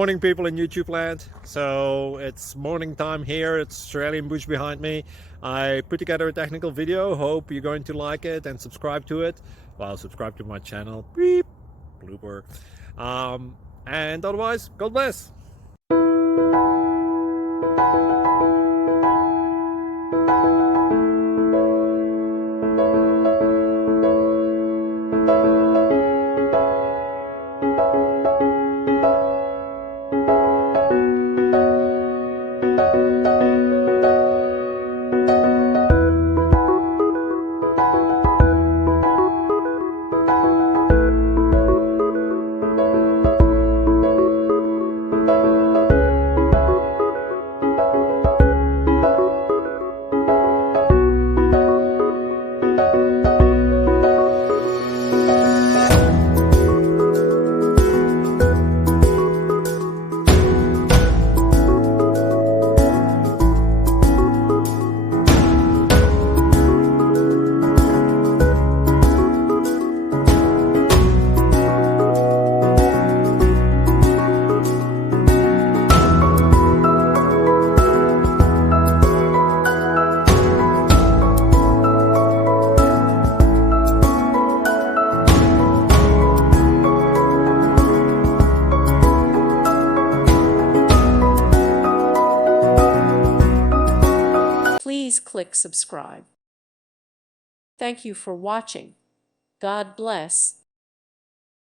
Morning, people in YouTube land. So it's morning time here. It's Australian bush behind me. I put together a technical video. Hope you're going to like it and subscribe to it. Well, subscribe to my channel. Beep, blooper. And otherwise, God bless. Please click subscribe. Thank you for watching. God bless.